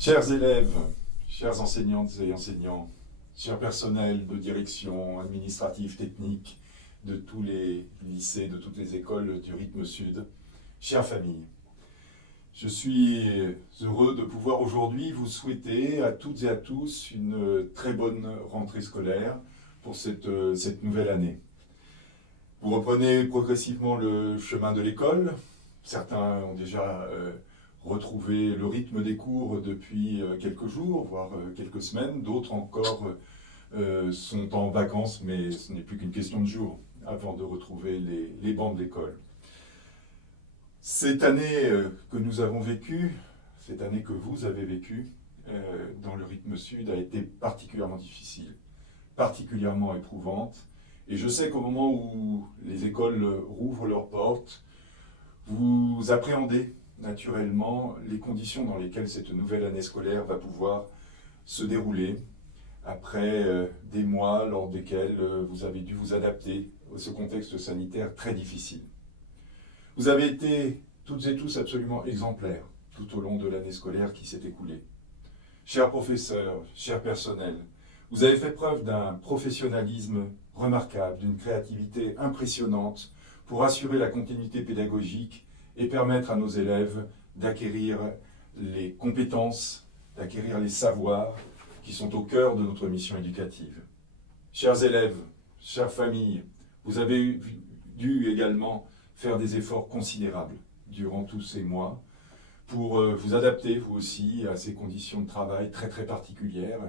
Chers élèves, chers enseignantes et enseignants, chers personnels de direction administrative, technique de tous les lycées, de toutes les écoles du rythme sud, chères familles, je suis heureux de pouvoir aujourd'hui vous souhaiter à toutes et à tous une très bonne rentrée scolaire pour cette nouvelle année. Vous reprenez progressivement le chemin de l'école. Certains ont déjà retrouvé le rythme des cours depuis quelques jours, voire quelques semaines. D'autres encore sont en vacances, mais ce n'est plus qu'une question de jours avant de retrouver les bancs de l'école. Cette année que nous avons vécue, cette année que vous avez vécue dans le rythme sud a été particulièrement difficile, particulièrement éprouvante. Et je sais qu'au moment où les écoles rouvrent leurs portes, vous appréhendez naturellement les conditions dans lesquelles cette nouvelle année scolaire va pouvoir se dérouler après des mois lors desquels vous avez dû vous adapter à ce contexte sanitaire très difficile. Vous avez été toutes et tous absolument exemplaires tout au long de l'année scolaire qui s'est écoulée. Chers professeurs, chers personnels, vous avez fait preuve d'un professionnalisme remarquable, d'une créativité impressionnante pour assurer la continuité pédagogique et permettre à nos élèves d'acquérir les compétences, d'acquérir les savoirs qui sont au cœur de notre mission éducative. Chers élèves, chères familles, vous avez dû également faire des efforts considérables durant tous ces mois pour vous adapter, vous aussi, à ces conditions de travail très très particulières,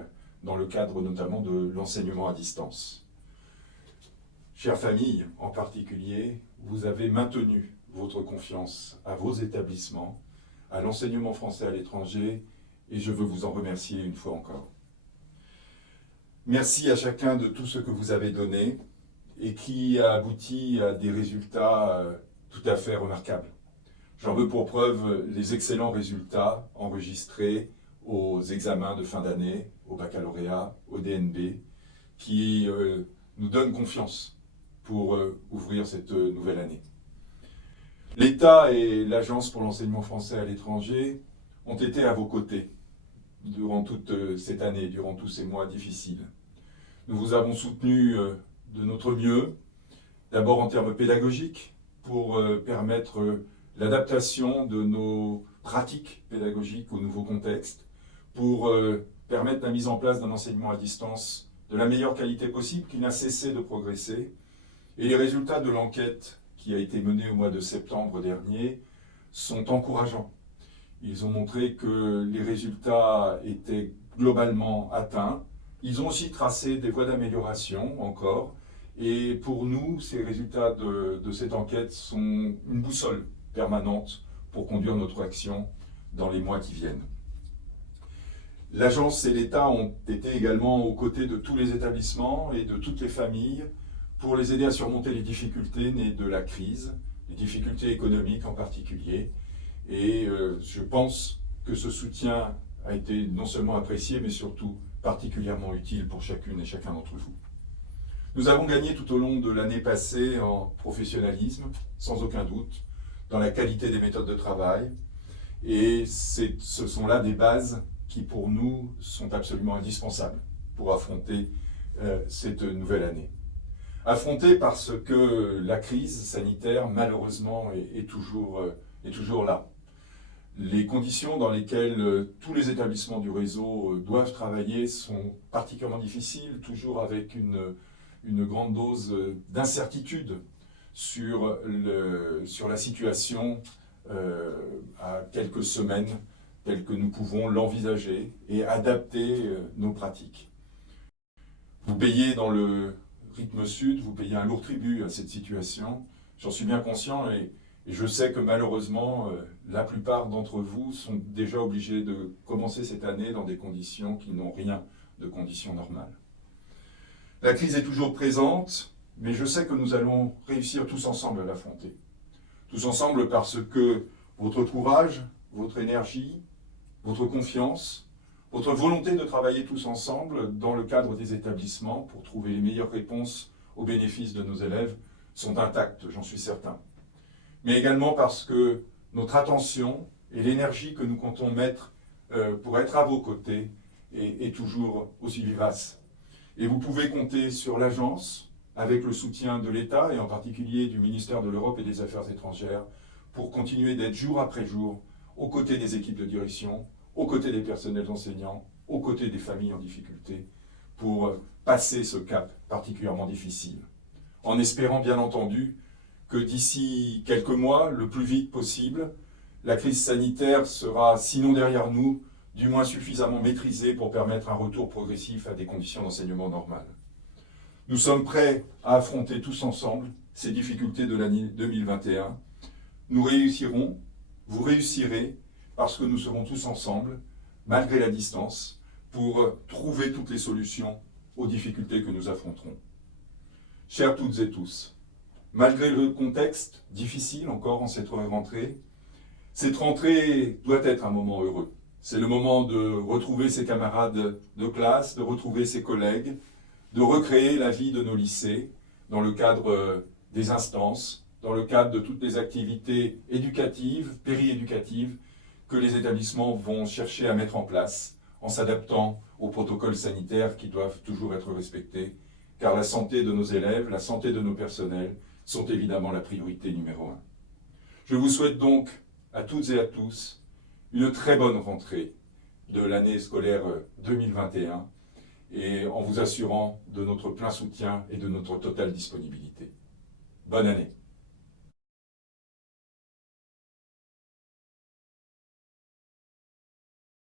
dans le cadre notamment de l'enseignement à distance. Chères familles, en particulier, vous avez maintenu votre confiance à vos établissements, à l'enseignement français à l'étranger, et je veux vous en remercier une fois encore. Merci à chacun de tout ce que vous avez donné et qui a abouti à des résultats tout à fait remarquables. J'en veux pour preuve les excellents résultats enregistrés aux examens de fin d'année, au baccalauréat, au DNB, qui nous donnent confiance pour ouvrir cette nouvelle année. L'État et l'Agence pour l'enseignement français à l'étranger ont été à vos côtés durant toute cette année, durant tous ces mois difficiles. Nous vous avons soutenus de notre mieux, d'abord en termes pédagogiques, pour permettre l'adaptation de nos pratiques pédagogiques au nouveau contexte, pour permettre la mise en place d'un enseignement à distance de la meilleure qualité possible, qui n'a cessé de progresser. Et les résultats de l'enquête qui a été menée au mois de septembre dernier sont encourageants. Ils ont montré que les résultats étaient globalement atteints. Ils ont aussi tracé des voies d'amélioration encore. Et pour nous, ces résultats de cette enquête sont une boussole permanente pour conduire notre action dans les mois qui viennent. L'agence et l'État ont été également aux côtés de tous les établissements et de toutes les familles pour les aider à surmonter les difficultés nées de la crise, les difficultés économiques en particulier. Et je pense que ce soutien a été non seulement apprécié, mais surtout particulièrement utile pour chacune et chacun d'entre vous. Nous avons gagné tout au long de l'année passée en professionnalisme, sans aucun doute, dans la qualité des méthodes de travail. Et ce sont là des bases qui, pour nous, sont absolument indispensables pour affronter cette nouvelle année. Affronter parce que la crise sanitaire, malheureusement, est toujours là. Les conditions dans lesquelles tous les établissements du réseau doivent travailler sont particulièrement difficiles, toujours avec une grande dose d'incertitude sur la situation à quelques semaines, telles que nous pouvons l'envisager et adapter nos pratiques. Vous payez dans le rythme sud, vous payez un lourd tribut à cette situation, j'en suis bien conscient et je sais que malheureusement, la plupart d'entre vous sont déjà obligés de commencer cette année dans des conditions qui n'ont rien de conditions normales. La crise est toujours présente, mais je sais que nous allons réussir tous ensemble à l'affronter. Tous ensemble parce que votre courage, votre énergie, votre confiance, votre volonté de travailler tous ensemble dans le cadre des établissements pour trouver les meilleures réponses au bénéfice de nos élèves sont intactes, j'en suis certain. Mais également parce que notre attention et l'énergie que nous comptons mettre pour être à vos côtés et toujours aussi vivace. Et vous pouvez compter sur l'agence, avec le soutien de l'État et en particulier du ministère de l'Europe et des Affaires étrangères, pour continuer d'être jour après jour aux côtés des équipes de direction, aux côtés des personnels enseignants, aux côtés des familles en difficulté, pour passer ce cap particulièrement difficile. En espérant bien entendu que d'ici quelques mois, le plus vite possible, la crise sanitaire sera, sinon derrière nous, du moins suffisamment maîtrisée pour permettre un retour progressif à des conditions d'enseignement normales. Nous sommes prêts à affronter tous ensemble ces difficultés de l'année 2021. Nous réussirons, vous réussirez, parce que nous serons tous ensemble, malgré la distance, pour trouver toutes les solutions aux difficultés que nous affronterons. Chers toutes et tous, malgré le contexte difficile encore en cette rentrée doit être un moment heureux. C'est le moment de retrouver ses camarades de classe, de retrouver ses collègues, de recréer la vie de nos lycées dans le cadre des instances, dans le cadre de toutes les activités éducatives, périéducatives que les établissements vont chercher à mettre en place en s'adaptant aux protocoles sanitaires qui doivent toujours être respectés, car la santé de nos élèves, la santé de nos personnels sont évidemment la priorité numéro 1. Je vous souhaite donc à toutes et à tous une très bonne rentrée de l'année scolaire 2021 et en vous assurant de notre plein soutien et de notre totale disponibilité. Bonne année.